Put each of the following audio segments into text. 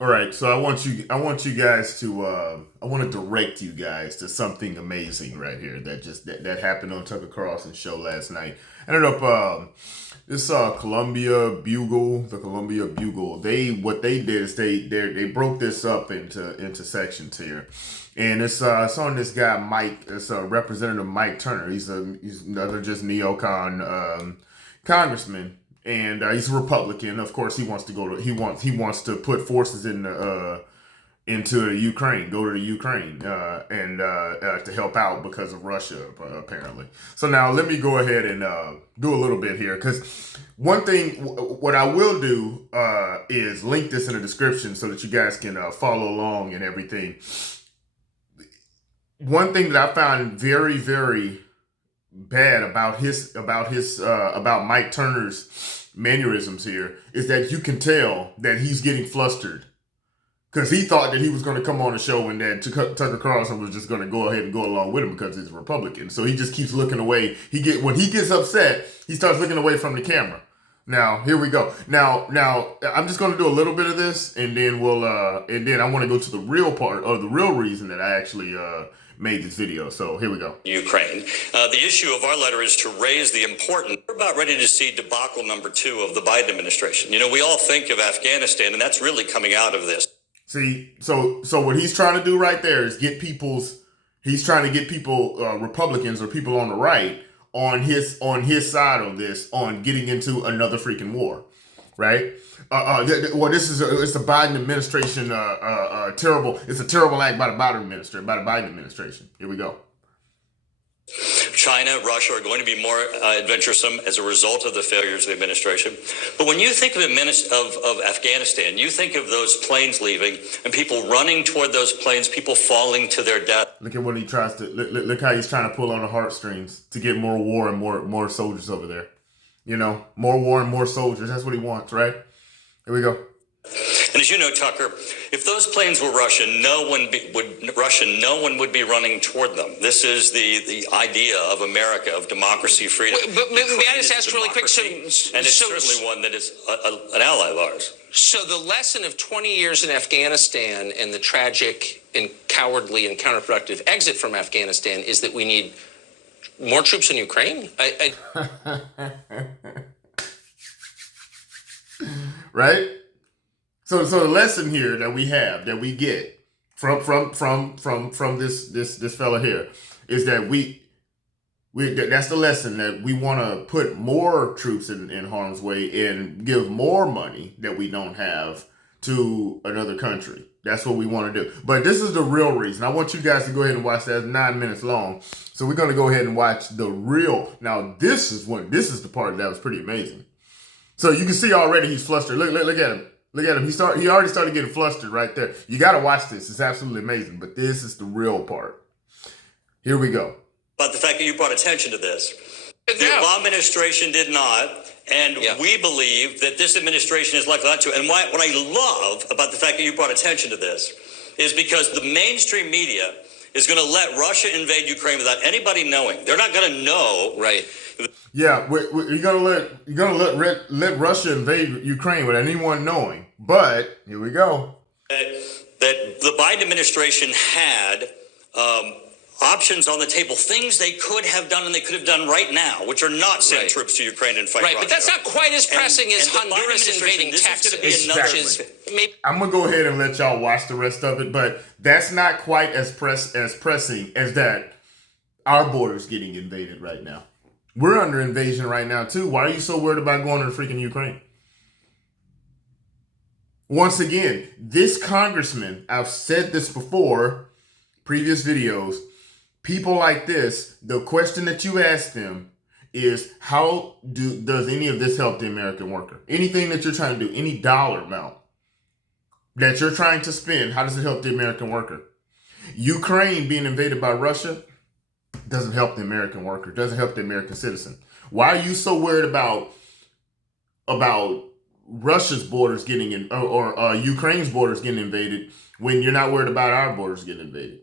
All right, so I want you guys to I want to direct you guys to something amazing right here that happened on Tucker Carlson's show last night. I ended up this the Columbia Bugle. They what they did is they broke this up into sections here, and it's on this guy Mike. It's Representative Mike Turner. He's another just neocon congressman, and he's a Republican. Of course, he wants to go to he wants to put forces in into Ukraine, go to the Ukraine, and to help out because of Russia, apparently. So now let me go ahead and do a little bit here, because one thing, what I will do is link this in the description so that you guys can follow along and everything. One thing that I found very, very bad about Mike Turner's mannerisms here is that you can tell that he's getting flustered because he thought that he was going to come on the show and that Tucker Carlson was just going to go ahead and go along with him because he's a Republican. So he just keeps looking away. When he gets upset, he starts looking away from the camera. Now here we go. Now I'm just going to do a little bit of this, and then I want to go to the real part, or the real reason that I actually made this video. So here we go. Ukraine. The issue of our letter is to raise the important. We're about ready to see debacle number 2 of the Biden administration. You know, we all think of Afghanistan, and that's really coming out of this. See, so what he's trying to do right there is he's trying to get people, Republicans or people on the right, on his side on this, on getting into another freaking war, right? Well, it's a Biden administration, terrible. It's a terrible act by the Biden administration. Here we go. China, Russia are going to be more adventuresome as a result of the failures of the administration. But when you think of Afghanistan, you think of those planes leaving and people running toward those planes, people falling to their death. Look at what he tries to look how he's trying to pull on the heartstrings to get more war and more soldiers over there. You know, more war and more soldiers. That's what he wants, right? Here we go. And as you know, Tucker, if those planes were Russian, no one would be running toward them. This is the idea of America, of democracy, freedom. But may I just ask really quick? And it's certainly one that is an ally of ours. So the lesson of 20 years in Afghanistan and the tragic and cowardly and counterproductive exit from Afghanistan is that we need more troops in Ukraine? Right? So the lesson here that we get from this fella here is that that's the lesson, that we want to put more troops in harm's way and give more money that we don't have to another country. That's what we want to do. But this is the real reason. I want you guys to go ahead and watch that. It's 9 minutes long. So we're going to go ahead and watch the real. Now this is the part that was pretty amazing. So you can see already he's flustered. Look at him. Look at him. He already started getting flustered right there. You got to watch this. It's absolutely amazing. But this is the real part. Here we go. About the fact that you brought attention to this. The Obama administration did not, and we believe that this administration is likely not to. And what I love about the fact that you brought attention to this is because the mainstream media is going to let Russia invade Ukraine without anybody knowing. They're not going to know. Right. Yeah, you're gonna let Russia invade Ukraine without anyone knowing. But here we go. That the Biden administration had options on the table, things they could have done and they could have done right now, which are not send troops to Ukraine and fight Russia. But that's not quite as pressing as Honduras invading Texas. Exactly. I'm gonna go ahead and let y'all watch the rest of it, but that's not quite as pressing as that our border's getting invaded right now. We're under invasion right now too. Why are you so worried about going to the freaking Ukraine? Once again, this congressman, I've said this before, previous videos, people like this, the question that you ask them is, does any of this help the American worker? Anything that you're trying to do, any dollar amount that you're trying to spend, how does it help the American worker? Ukraine being invaded by Russia doesn't help the American worker, doesn't help the American citizen. Why are you so worried about Russia's borders getting in, or Ukraine's borders getting invaded, when you're not worried about our borders getting invaded?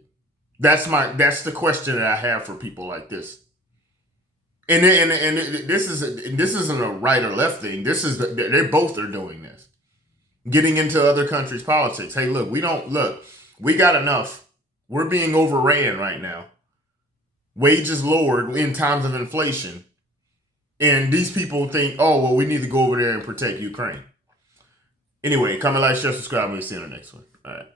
That's the question that I have for people like this. And this isn't a right or left thing. They both are doing this. getting into other countries' politics. Hey, look, we got enough. We're being overran right now. Wages lowered in times of inflation. And these people think, oh, well, we need to go over there and protect Ukraine. Anyway, comment, like, share, subscribe. We'll see you in the next one. All right.